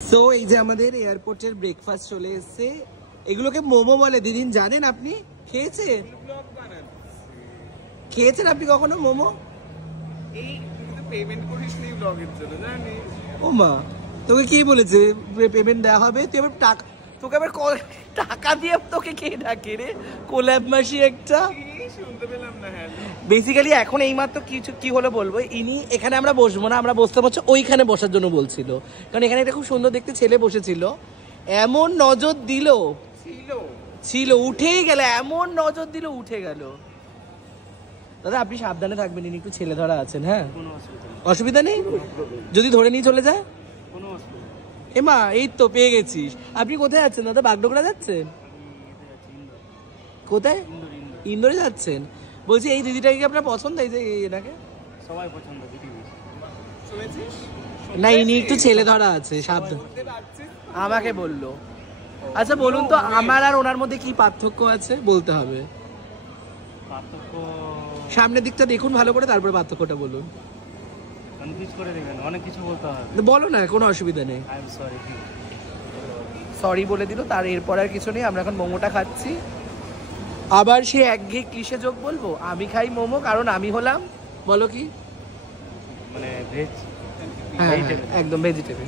So এই যে আমাদের এয়ারপোর্টের ব্রেকফাস্ট চলে এসেছে, এগুলোকে মোমো বলে। দিদিন জানেন আপনি? খেয়েছেন খেয়েছেন আপনি কখনো মোমো? এই তুই পেমেন্ট করিস নি ব্লগের জন্য জানিস? ও মা, তোকে কি বলেছে পেমেন্ট দেওয়া হবে? তুই আবার টাকা, তোকে আবার টাকা দিয়ে তোকে কে ডাকে রে? কোল্যাব মাসি একটা। শুনতে পেলাম না। হ্যাঁ বেসিক্যালি এখন এইমাত্র কিছু কি হলো বলবো, ইনি এখানে আমরা বসবো না, আমরা বসতে বসে ওইখানে বসার জন্য বলছিল, কারণ এখানে একটা খুব সুন্দর দেখতে ছেলে বসেছিল। এমন নজর দিল, ছিল উঠেই গেল, এমন নজর দিল উঠে গেল। দাদা আপনি সাবধানে থাকবেন, ইনি একটু ছেলে ধরা আছেন। হ্যাঁ অসুবিধা নেই, যদি ধরে নিয়ে চলে যায়। এমা এই তো পেয়ে গেছিস। আপনি কোথায় যাচ্ছেন দাদা? বাগডোগরা যাচ্ছেন? কোথায়? ইন্দোরে যাচ্ছেন? বলছি এই দিদিটাকে কি আপনার পছন্দ? এই যে এনাকে সবাই পছন্দ শুনেছিস? না, ইনি একটু ছেলে ধরা আছে, সাবধান। আমাকে বললো। আচ্ছা বলুন তো, আমার আর ওনার মধ্যে কি পার্থক্য আছে বলতে হবে। পার্থক্য সামনের দিকটা দেখুন ভালো করে, তারপরে পার্থক্যটা বলুন। কনফিউজ করে দেবেন, অনেক কিছু বলতে হবে। বলো না, কোনো অসুবিধা নেই। I am sorry. সরি বলে দিল, তার এরপর আর কিছু নেই। আমরা এখন মোমোটা খাচ্ছি। আবার সে একঘেয়ে ক্লিশে যোগ বলবো, আমি খাই মোমো কারণ আমি হলাম, বলো কি, মানে ভেজ, হ্যাঁ একদম ভেজিটেবল।